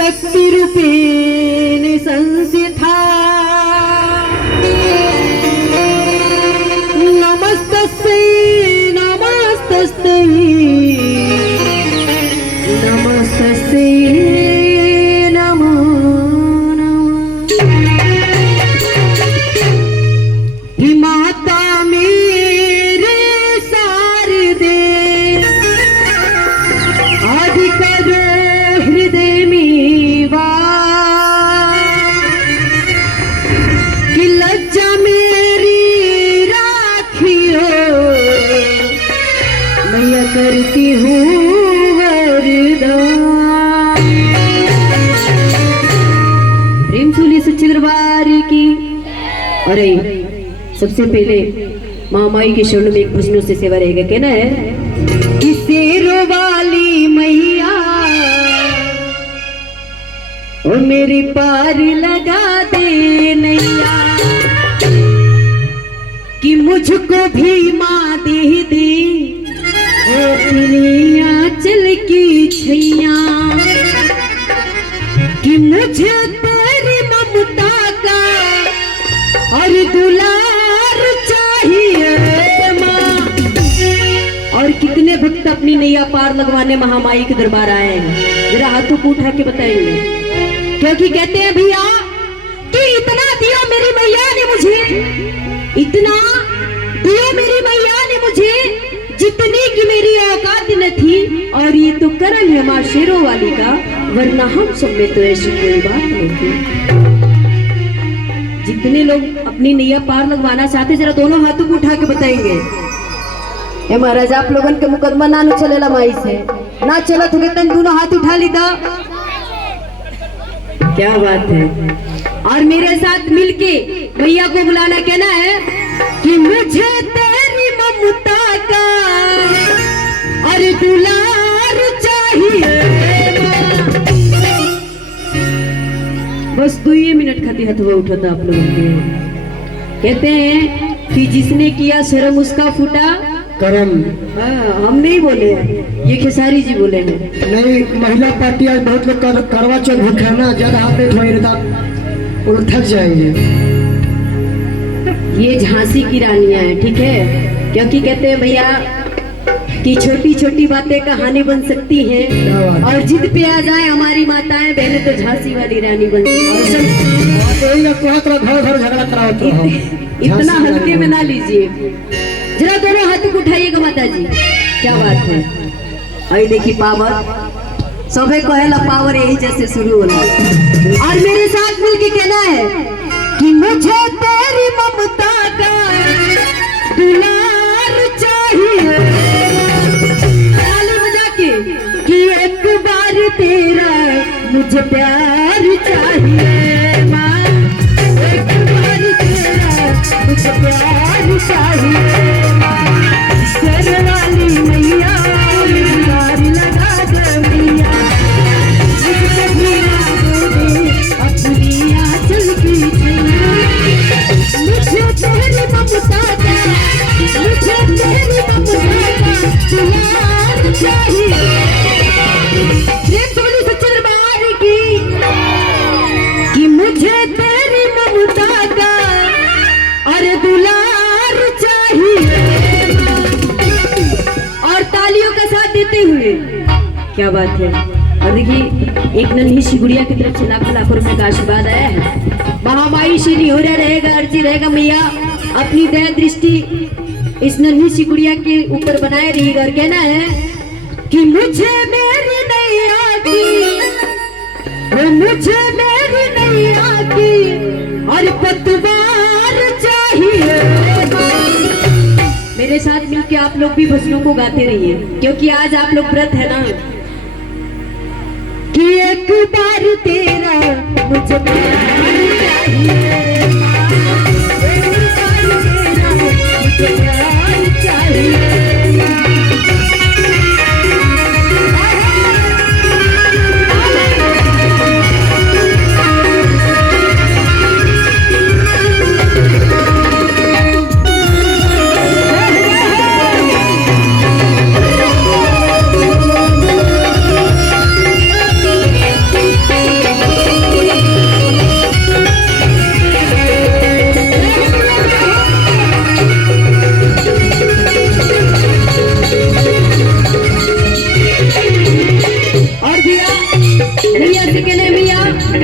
शक्ति रूपेण संस्थिता नमस्तस्यै नमस्तस्यै नमस्तस्यै नमो नमः। हे माता मेरे शारदे आदि करो हृदय में कि लज्जा मेरी राखियो मैं करती हूँ वरदान। प्रेम सूली सच्चे दरबार की। अरे सबसे पहले महामाई के शरण में एक भजनों से सेवा रहेगा। कहना है कि शेरों वाली मैया ओ मेरी पार लगा दे नैया कि मुझको भी माँ दे दे अपनी आंचल की छैया कि मुझे तेरी ममता का और दुलार चाहिए माँ। और कितने भक्त अपनी नैया पार लगवाने महामाई के दरबार आए हैं, जरा हाथों को उठा के बताएंगे। क्योंकि कहते हैं भैया कि इतना दिया मेरी मैया ने मुझे, इतना दिया मेरी मैया ने मुझे जितनी की मेरी औकात न थी। और ये तो करम है माँ शेरों वाली का, वरना हम सब में तो ऐसी कोई बात नहीं थी। जितने लोग अपनी नैया पार लगवाना चाहते जरा दोनों हाथों को उठा के बताएंगे। हे महाराज आप लोगन के मुकदमा ना चलेला माई से ना चला तो कहते दोनों हाथ उठा लीदा। क्या बात है। और मेरे साथ मिलके भैया को बुलाना। कहना है कि मुझे तेरी ममता का और दुलार चाहिए। बस 2 मिनट खाती हथवा उठा था आप लोगों के। कहते हैं कि जिसने किया शर्म उसका फूटा करम। हम नहीं बोले, ये खेसारी जी बोले हैं। नहीं, महिला पार्टी आज बहुत लोग करवा चौथ भूखे है ना, ज्यादा हाथ नहीं ठोए रहता, वो लोग थक जाएंगे। ये झांसी की रानियां हैं, ठीक है। क्योंकि कहते हैं भैया कि छोटी छोटी बातें कहानी बन सकती हैं, और जिद पे आ जाए हमारी माताएं बहनें तो झांसी वाली रानी बन सकती हैं। इतना हल्के में ना लीजिए, जरा दोनों हाथ को उठाइएगा माता जी। क्या बात है। आई देखिए पावर सबे कहेला पावर यही जैसे शुरू होला। और मेरे साथ मिलके कहना है कि मुझे तेरी ममता का दुलार चाहिए। ताली बजा के कि एक बार तेरा मुझे प्यार चाहिए माँ, एक बार तेरा मुझे प्यार चाहिए। शेर वाली मैया पार लगा दे मैया, मुझे भी दे अपनी आंचल की छैया। मुझे तेरी ममता का, मुझे तेरी ममता का दुलार चाहिए। प्रेम सोनी सच्चे दरबार की। कि मुझे तेरी ममता का और दुलार चाहिए। और तालियों का साथ देते हुए क्या बात है। और देखिए एक नन्ही सी गुड़िया की तरफ से लाखों लाखों रुपए का आशीर्वाद आया है। महामाई श्री निहोरा रहेगा, अर्जी रहेगा मैया अपनी दया दृष्टि इस नन्ही सी गुड़िया के ऊपर बनाए रहेगा। और कहना है कि मुझे मेरी नैया की, मुझे मेरी नैया की और पतवार चाहिए। मेरे साथ मिलके आप लोग भी भजनों को गाते रहिए, क्योंकि आज आप लोग व्रत है ना। कि एक बार तेरा मुझे प्यार चाहिए, एक बार तेरा मुझे प्यार चाहिए।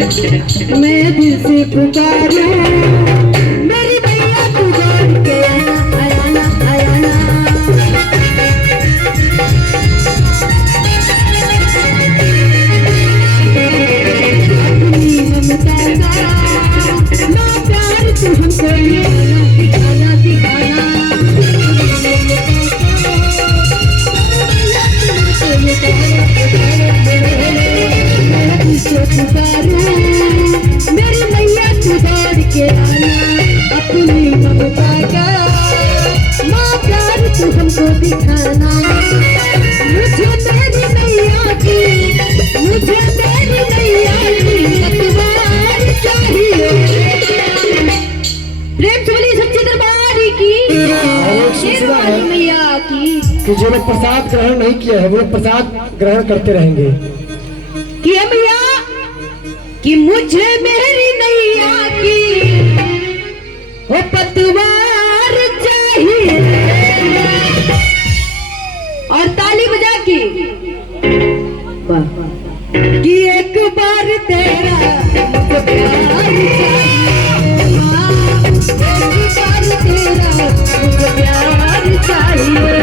मैं दिल से पुकारूं मेरी मैया तू दौड़ के आना आना आना। अपनी ममता का ना प्यार तू हमको दिखाना दिखाना। मेरी मैया तू दौड़ के आना अपनी ममता का माँ प्यार तू हमको दिखाना। मुझे तेरी मैया की मुझे तेरी मैया की अखबार चाहिए। प्रेम से बोली सच्चे दरबार की शेरवाली मैया की। कि जो लोग प्रसाद ग्रहण नहीं किया है वो लोग प्रसाद ग्रहण करते रहेंगे। कि भैया कि मुझे मेरी नैया की वो पतवार चाहिए। और ताली बजा के कि एक बार तेरा मुझे प्यार चाहिए माँ, एक बार तेरा मुझे प्यार चाहिए।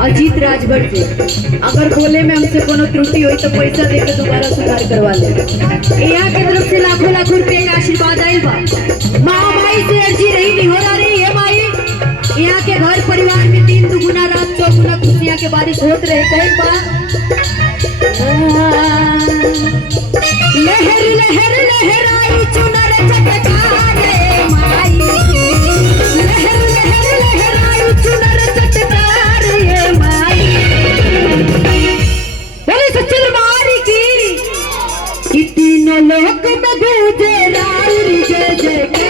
अजीत राजभर से अगर बोले में हमसे कोनो त्रुटि हुई तो पैसा देकर दोबारा सुधार करवा ले। यहाँ के तरफ से लाखों लाखों रुपए का आशीर्वाद आयल बा। माँ माई से अर्जी रही नहीं हो रही है माई। यहाँ के घर परिवार में 3 दुगुना रात 4 गुना खुशियाँ के बारिश होत रहे। कहीं बा लहर लहर लहराई चुनर चटकारे माई। लहर लहर लहराई चुनर चटकारे माई। बोले सच्चे दरबार की कि तीनों लोक में गूंजे राउर जय जयकार।